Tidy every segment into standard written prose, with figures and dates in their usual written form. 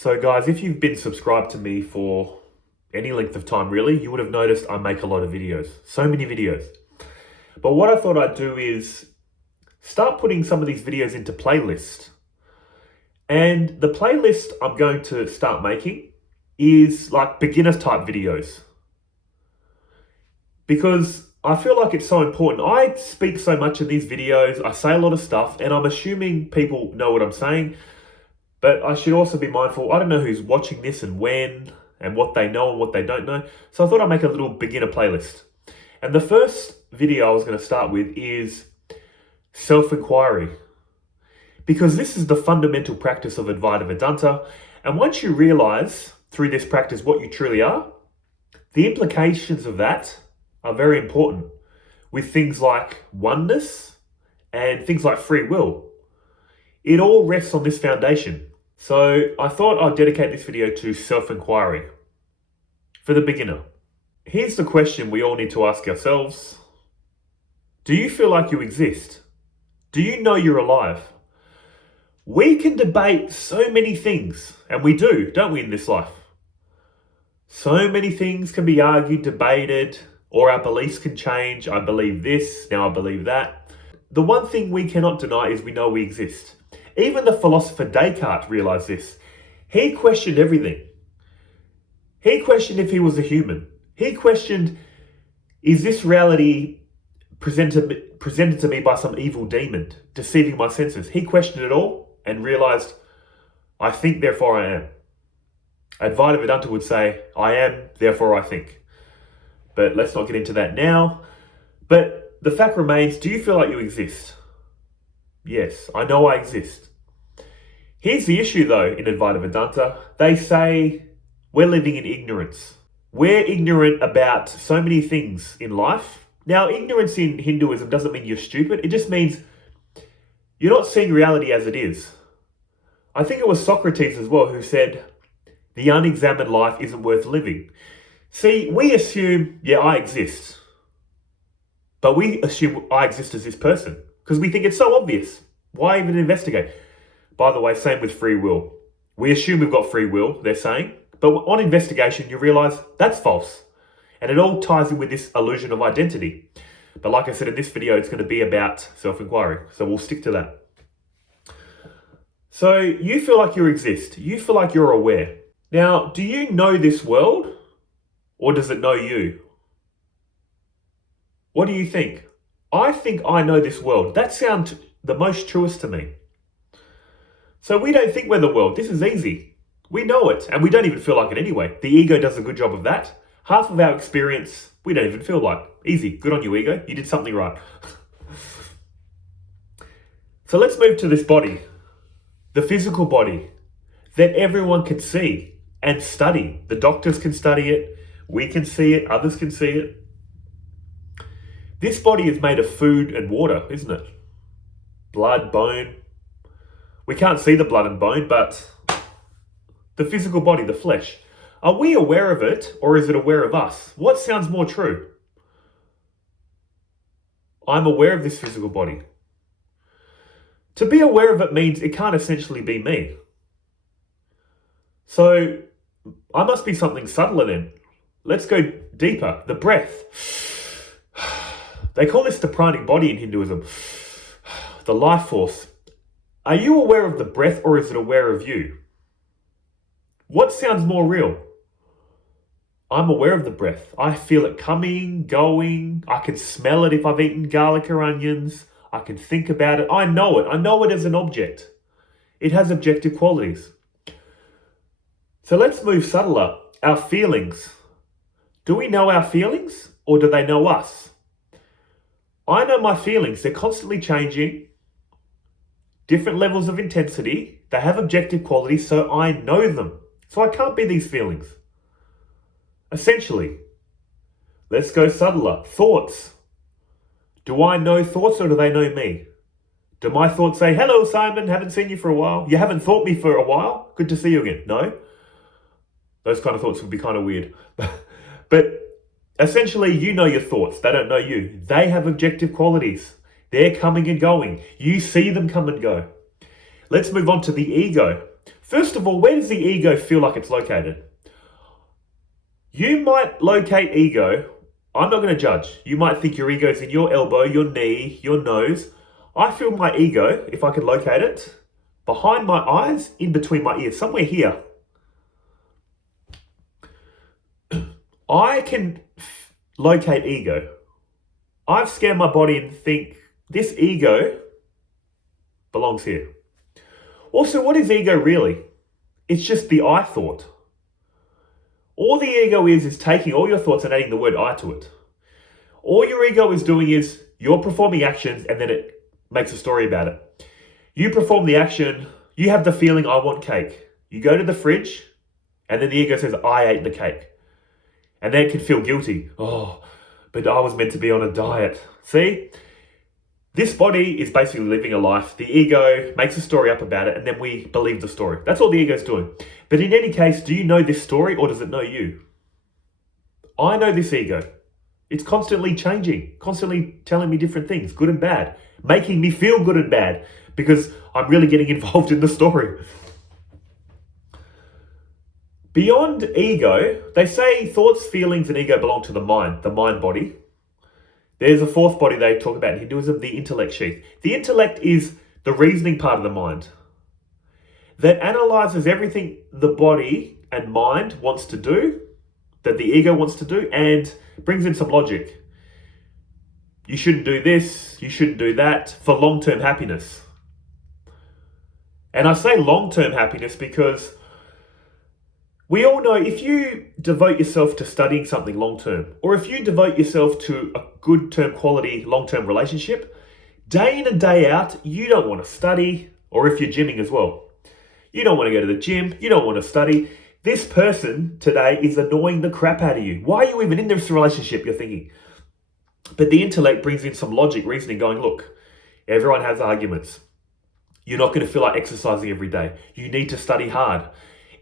So guys, if you've been subscribed to me for any length of time really, you would have noticed I make a lot of videos. So many videos. But what I thought I'd do is start putting some of these videos into playlists. And the playlist I'm going to start making is like beginner type videos. Because I feel like it's so important. I speak so much in these videos, I say a lot of stuff, and I'm assuming people know what I'm saying. But I should also be mindful, I don't know who's watching this and when, and what they know and what they don't know. So I thought I'd make a little beginner playlist. And the first video I was going to start with is self-inquiry. Because this is the fundamental practice of Advaita Vedanta. And once you realize through this practice what you truly are, the implications of that are very important with things like oneness and things like free will. It all rests on this foundation. So I thought I'd dedicate this video to self-inquiry for the beginner. Here's the question we all need to ask ourselves. Do you feel like you exist? Do you know you're alive? We can debate so many things, and we do, don't we, in this life? So many things can be argued, debated, or our beliefs can change. I believe this, now I believe that. The one thing we cannot deny is we know we exist. Even the philosopher Descartes realized this. He questioned everything. He questioned if he was a human. He questioned, is this reality presented to me by some evil demon, deceiving my senses? He questioned it all and realized, I think, therefore I am. Advaita Vedanta would say, I am, therefore I think. But let's not get into that now. But the fact remains, do you feel like you exist? Yes, I know I exist. Here's the issue though in Advaita Vedanta. They say we're living in ignorance. We're ignorant about so many things in life. Now, ignorance in Hinduism doesn't mean you're stupid. It just means you're not seeing reality as it is. I think it was Socrates as well who said, the unexamined life isn't worth living. See, we assume, yeah, I exist. But we assume I exist as this person because we think it's so obvious. Why even investigate? By the way, same with free will. We assume we've got free will, they're saying. But on investigation, you realize that's false. And it all ties in with this illusion of identity. But like I said in this video, it's going to be about self-inquiry. So we'll stick to that. So you feel like you exist. You feel like you're aware. Now, do you know this world or does it know you? What do you think? I think I know this world. That sounds the most truest to me. So we don't think we're the world. This is easy. We know it, and we don't even feel like it anyway. The ego does a good job of that. Half of our experience, we don't even feel like. Easy. Good on you, ego. You did something right. So let's move to this body. The physical body that everyone can see and study. The doctors can study it. We can see it. Others can see it. This body is made of food and water, isn't it? Blood, bone. We can't see the blood and bone, but the physical body, the flesh. Are we aware of it or is it aware of us? What sounds more true? I'm aware of this physical body. To be aware of it means it can't essentially be me. So I must be something subtler then. Let's go deeper. The breath. They call this the pranic body in Hinduism. The life force. Are you aware of the breath or is it aware of you? What sounds more real? I'm aware of the breath. I feel it coming, going. I can smell it if I've eaten garlic or onions. I can think about it. I know it. I know it as an object. It has objective qualities. So let's move subtler. Our feelings. Do we know our feelings or do they know us? I know my feelings. They're constantly changing. Different levels of intensity. They have objective qualities, so I know them. So I can't be these feelings. Essentially, let's go subtler. Thoughts. Do I know thoughts or do they know me? Do my thoughts say, hello, Simon, haven't seen you for a while. You haven't thought me for a while. Good to see you again. No? Those kind of thoughts would be kind of weird. But essentially, you know your thoughts. They don't know you. They have objective qualities. They're coming and going. You see them come and go. Let's move on to the ego. First of all, where does the ego feel like it's located? You might locate ego. I'm not going to judge. You might think your ego's in your elbow, your knee, your nose. I feel my ego, if I can locate it, behind my eyes, in between my ears, somewhere here. I can locate ego. I've scanned my body and think this ego belongs here. Also, what is ego really? It's just the I thought. All the ego is taking all your thoughts and adding the word I to it. All your ego is doing is you're performing actions and then it makes a story about it. You perform the action, you have the feeling I want cake. You go to the fridge and then the ego says I ate the cake. And then it can feel guilty. Oh, but I was meant to be on a diet. See? This body is basically living a life. The ego makes a story up about it and then we believe the story. That's all the ego's doing. But in any case, do you know this story or does it know you? I know this ego. It's constantly changing, constantly telling me different things, good and bad, making me feel good and bad because I'm really getting involved in the story. Beyond ego, they say thoughts, feelings, and ego belong to the mind body. There's a fourth body they talk about in Hinduism, the intellect sheath. The intellect is the reasoning part of the mind that analyzes everything the body and mind wants to do, that the ego wants to do, and brings in some logic. You shouldn't do this, you shouldn't do that, for long-term happiness. And I say long-term happiness because we all know if you devote yourself to studying something long-term, or if you devote yourself to a good term quality long-term relationship, day in and day out, you don't want to study, or if you're gymming as well. You don't want to go to the gym, you don't want to study. This person today is annoying the crap out of you. Why are you even in this relationship, you're thinking? But the intellect brings in some logic, reasoning, going, look, everyone has arguments. You're not going to feel like exercising every day. You need to study hard.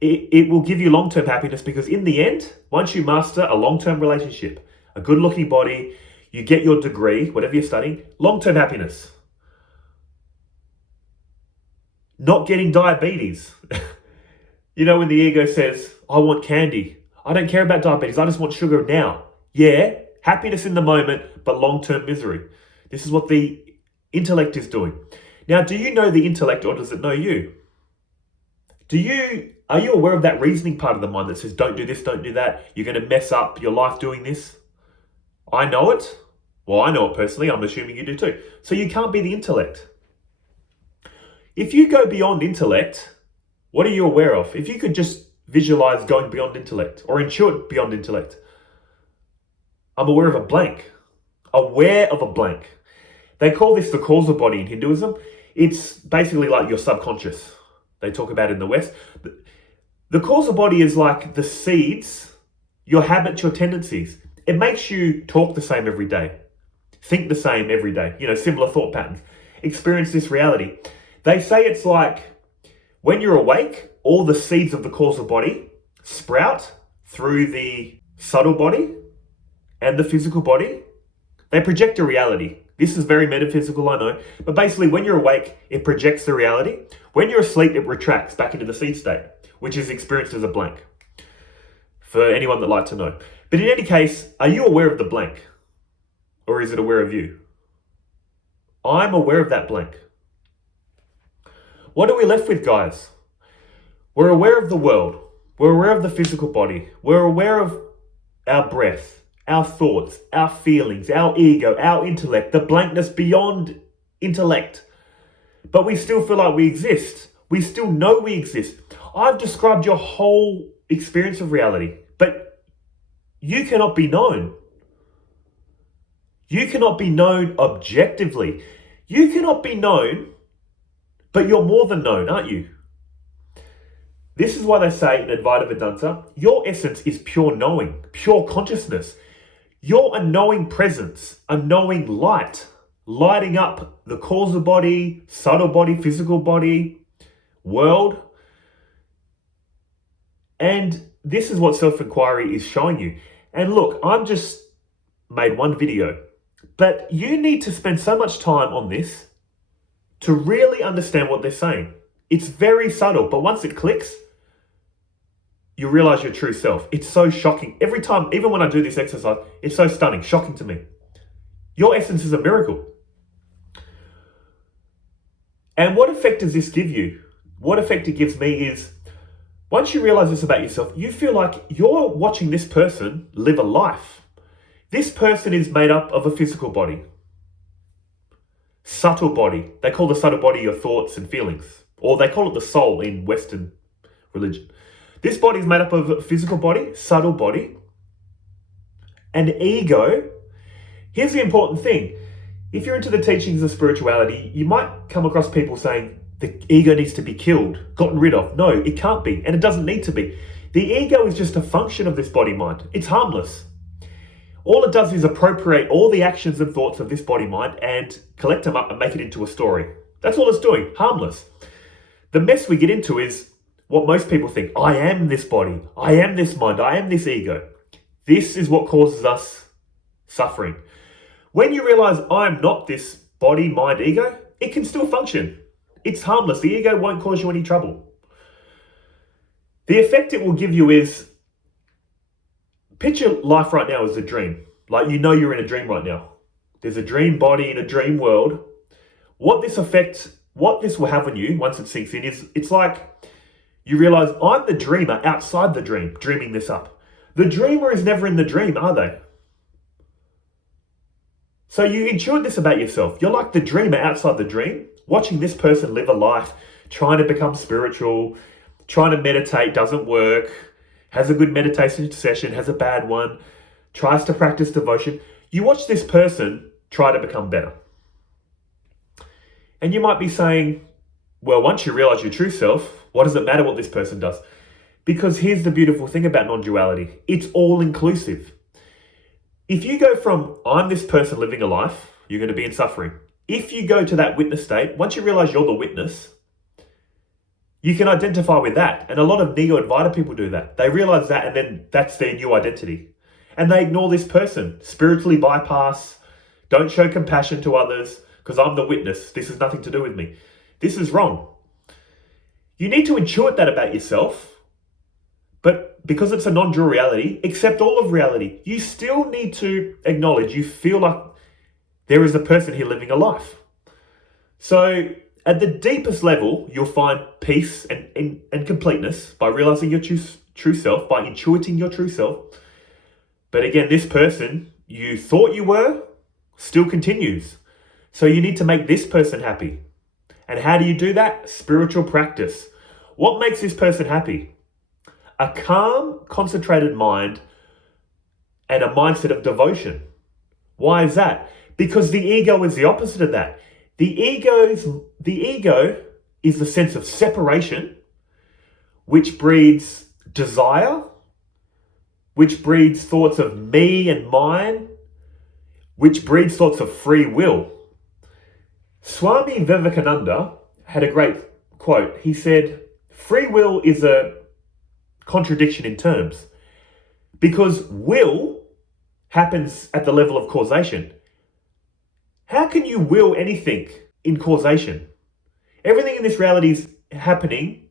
It will give you long-term happiness because in the end, once you master a long-term relationship, a good-looking body, you get your degree, whatever you're studying, long-term happiness. Not getting diabetes. You know, when the ego says, I want candy. I don't care about diabetes. I just want sugar now. Yeah, happiness in the moment, but long-term misery. This is what the intellect is doing. Now, do you know the intellect or does it know you? Are you aware of that reasoning part of the mind that says, don't do this, don't do that. You're going to mess up your life doing this. I know it. Well, I know it personally. I'm assuming you do too. So you can't be the intellect. If you go beyond intellect, what are you aware of? If you could just visualize going beyond intellect or intuit beyond intellect, I'm aware of a blank. Aware of a blank. They call this the causal body in Hinduism. It's basically like your subconscious. They talk about it in the West. The causal body is like the seeds, your habits, your tendencies. It makes you talk the same every day, think the same every day, similar thought patterns, experience this reality. They say it's like when you're awake, all the seeds of the causal body sprout through the subtle body and the physical body. They project a reality. This is very metaphysical, I know, but basically when you're awake, it projects the reality. When you're asleep, it retracts back into the seed state, which is experienced as a blank, for anyone that'd like to know. But in any case, are you aware of the blank? Or is it aware of you? I'm aware of that blank. What are we left with, guys? We're aware of the world. We're aware of the physical body. We're aware of our breath, our thoughts, our feelings, our ego, our intellect, the blankness beyond intellect. But we still feel like we exist. We still know we exist. I've described your whole experience of reality, but you cannot be known. You cannot be known objectively. You cannot be known, but you're more than known, aren't you? This is why they say in Advaita Vedanta, your essence is pure knowing, pure consciousness. You're a knowing presence, a knowing light, lighting up the causal body, subtle body, physical body, world. And this is what self-inquiry is showing you. And look, I'm just made one video, but you need to spend so much time on this to really understand what they're saying. It's very subtle, but once it clicks, you realize your true self. It's so shocking. Every time, even when I do this exercise, it's so stunning, shocking to me. Your essence is a miracle. And what effect does this give you? What effect it gives me is, once you realize this about yourself, you feel like you're watching this person live a life. This person is made up of a physical body, subtle body. They call the subtle body your thoughts and feelings, or they call it the soul in Western religion. This body is made up of a physical body, subtle body, and ego. Here's the important thing. If you're into the teachings of spirituality, you might come across people saying the ego needs to be killed, gotten rid of. No, it can't be, and it doesn't need to be. The ego is just a function of this body-mind. It's harmless. All it does is appropriate all the actions and thoughts of this body-mind and collect them up and make it into a story. That's all it's doing, harmless. The mess we get into is what most people think. I am this body, I am this mind, I am this ego. This is what causes us suffering. When you realize I'm not this body, mind, ego, it can still function. It's harmless. The ego won't cause you any trouble. The effect it will give you is, picture life right now as a dream. Like you know you're in a dream right now. There's a dream body in a dream world. What this will have on you once it sinks in is, it's like you realize I'm the dreamer outside the dream, dreaming this up. The dreamer is never in the dream, are they? So you intuit this about yourself. You're like the dreamer outside the dream, watching this person live a life, trying to become spiritual, trying to meditate, doesn't work, has a good meditation session, has a bad one, tries to practice devotion. You watch this person try to become better. And you might be saying, well, once you realize your true self, what does it matter what this person does? Because here's the beautiful thing about non-duality. It's all inclusive. If you go from, I'm this person living a life, you're going to be in suffering. If you go to that witness state, once you realize you're the witness, you can identify with that. And a lot of neo-advaita people do that. They realize that, and then that's their new identity. And they ignore this person, spiritually bypass, don't show compassion to others, because I'm the witness. This has nothing to do with me. This is wrong. You need to intuit that about yourself. But because it's a non-dual reality, accept all of reality. You still need to acknowledge you feel like there is a person here living a life. So at the deepest level, you'll find peace and completeness by realizing your true self, by intuiting your true self. But again, this person you thought you were still continues. So you need to make this person happy. And how do you do that? Spiritual practice. What makes this person happy? A calm, concentrated mind and a mindset of devotion. Why is that? Because the ego is the opposite of that. The ego is the sense of separation, which breeds desire, which breeds thoughts of me and mine, which breeds thoughts of free will. Swami Vivekananda had a great quote. He said, free will is a contradiction in terms, because will happens at the level of causation. How can you will anything in causation? Everything in this reality is happening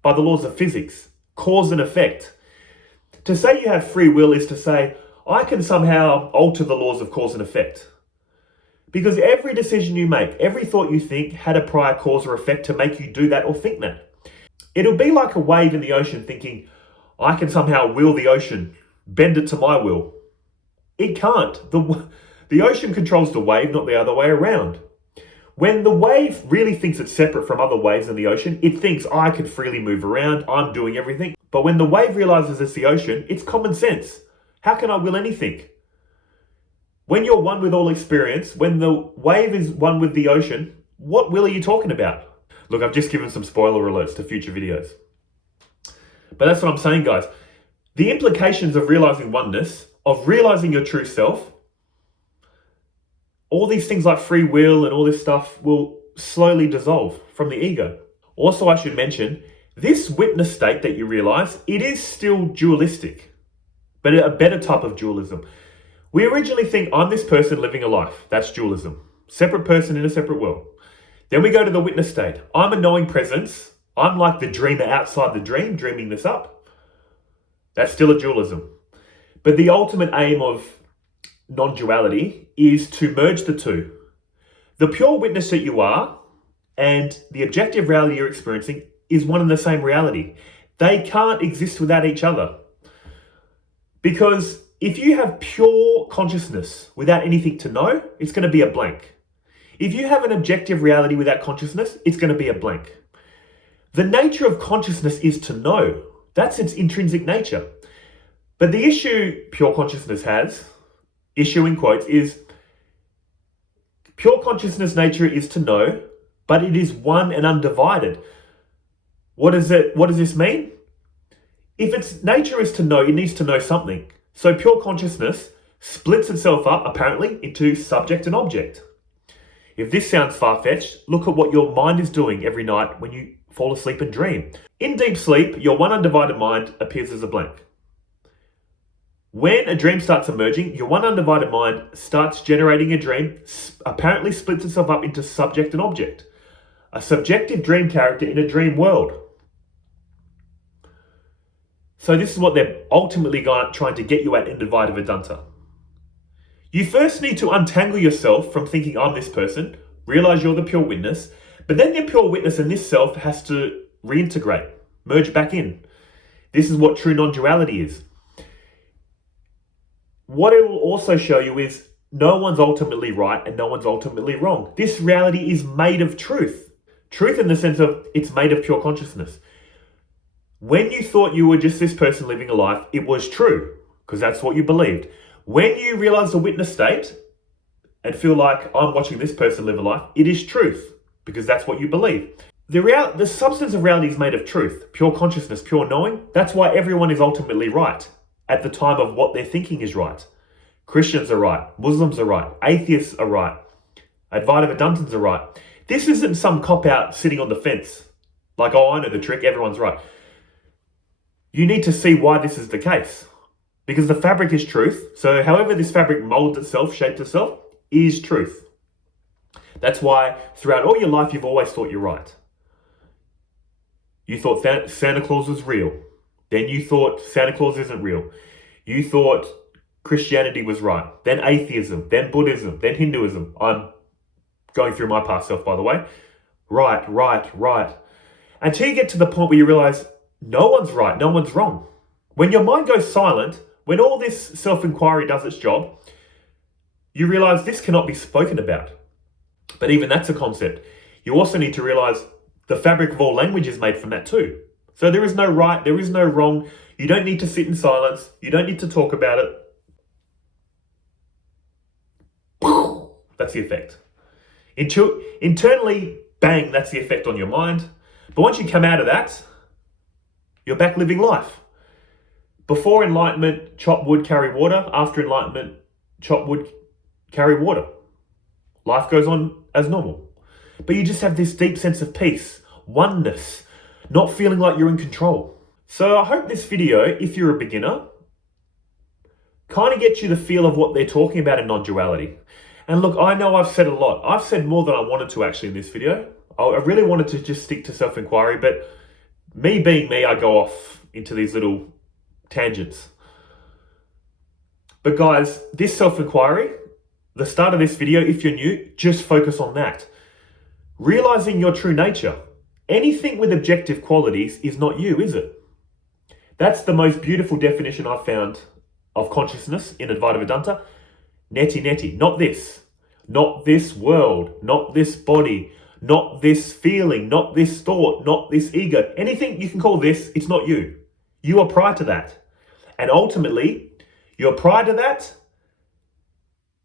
by the laws of physics, cause and effect. To say you have free will is to say, I can somehow alter the laws of cause and effect. Because every decision you make, every thought you think had a prior cause or effect to make you do that or think that. It'll be like a wave in the ocean thinking, I can somehow will the ocean, bend it to my will. It can't. The ocean controls the wave, not the other way around. When the wave really thinks it's separate from other waves in the ocean, it thinks I can freely move around, I'm doing everything. But when the wave realizes it's the ocean, it's common sense. How can I will anything? When you're one with all experience, when the wave is one with the ocean, what will are you talking about? Look, I've just given some spoiler alerts to future videos. But that's what I'm saying, guys. The implications of realizing oneness, of realizing your true self, all these things like free will and all this stuff will slowly dissolve from the ego. Also, I should mention, this witness state that you realize, it is still dualistic, but a better type of dualism. We originally think I'm this person living a life. That's dualism. Separate person in a separate world. Then we go to the witness state. I'm a knowing presence. I'm like the dreamer outside the dream, dreaming this up. That's still a dualism. But the ultimate aim of non-duality is to merge the two. The pure witness that you are and the objective reality you're experiencing is one and the same reality. They can't exist without each other. Because if you have pure consciousness without anything to know, it's going to be a blank. If you have an objective reality without consciousness, it's going to be a blank. The nature of consciousness is to know. That's its intrinsic nature. But the issue pure consciousness has, issue in quotes, is pure consciousness nature is to know, but it is one and undivided. What does this mean? If its nature is to know, it needs to know something. So pure consciousness splits itself up, apparently, into subject and object. If this sounds far-fetched, look at what your mind is doing every night when you fall asleep and dream. In deep sleep, your one undivided mind appears as a blank. When a dream starts emerging, your one undivided mind starts generating a dream, apparently splits itself up into subject and object. A subjective dream character in a dream world. So this is what they're ultimately trying to get you at in Advaita Vedanta. You first need to untangle yourself from thinking I'm this person, realize you're the pure witness, but then the pure witness and this self has to reintegrate, merge back in. This is what true non-duality is. What it will also show you is no one's ultimately right and no one's ultimately wrong. This reality is made of truth. Truth in the sense of it's made of pure consciousness. When you thought you were just this person living a life, it was true, because that's what you believed. When you realize the witness state and feel like I'm watching this person live a life, it is truth, because that's what you believe. The substance of reality is made of truth, pure consciousness, pure knowing. That's why everyone is ultimately right at the time of what they're thinking is right. Christians are right, Muslims are right, atheists are right, Advaita Vedantins are right. This isn't some cop-out sitting on the fence, like, oh, I know the trick, everyone's right. You need to see why this is the case. Because the fabric is truth. So however this fabric molds itself, shapes itself, is truth. That's why throughout all your life, you've always thought you're right. You thought Santa Claus was real. Then you thought Santa Claus isn't real. You thought Christianity was right. Then atheism. Then Buddhism. Then Hinduism. I'm going through my past self, by the way. Right. Until you get to the point where you realize no one's right, no one's wrong. When your mind goes silent, when all this self-inquiry does its job, you realize this cannot be spoken about. But even that's a concept. You also need to realize the fabric of all language is made from that too. So there is no right, there is no wrong. You don't need to sit in silence. You don't need to talk about it. That's the effect. Internally, bang, that's the effect on your mind. But once you come out of that, you're back living life. Before enlightenment, chop wood, carry water. After enlightenment, chop wood, carry water. Life goes on as normal. But you just have this deep sense of peace, oneness, not feeling like you're in control. So I hope this video, if you're a beginner, kind of gets you the feel of what they're talking about in non-duality. And look, I know I've said a lot. I've said more than I wanted to actually in this video. I really wanted to just stick to self-inquiry, but me being me, I go off into these little tangents. But guys, this self-inquiry, the start of this video, if you're new, just focus on that. Realizing your true nature. Anything with objective qualities is not you, is it? That's the most beautiful definition I've found of consciousness in Advaita Vedanta. Neti, not this. Not this world, not this body, not this feeling, not this thought, not this ego. Anything you can call this, it's not you. You are prior to that. And ultimately, you're prior to that,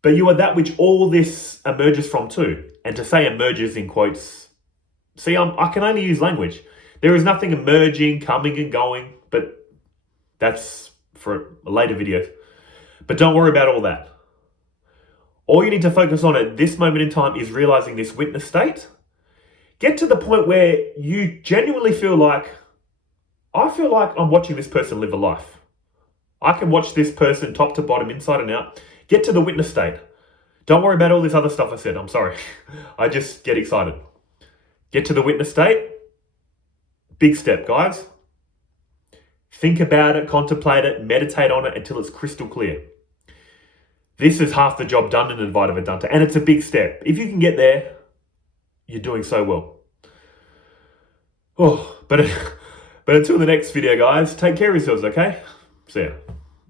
but you are that which all this emerges from too. And to say emerges in quotes, see, I can only use language. There is nothing emerging, coming and going, but that's for a later video. But don't worry about all that. All you need to focus on at this moment in time is realizing this witness state. Get to the point where you genuinely feel like, I feel like I'm watching this person live a life. I can watch this person top to bottom, inside and out. Get to the witness state. Don't worry about all this other stuff I said. I'm sorry. I just get excited. Get to the witness state. Big step, guys. Think about it, contemplate it, meditate on it until it's crystal clear. This is half the job done in Advaita Vedanta, and it's a big step. If you can get there, you're doing so well. Oh, but until the next video, guys, take care of yourselves, okay? See ya.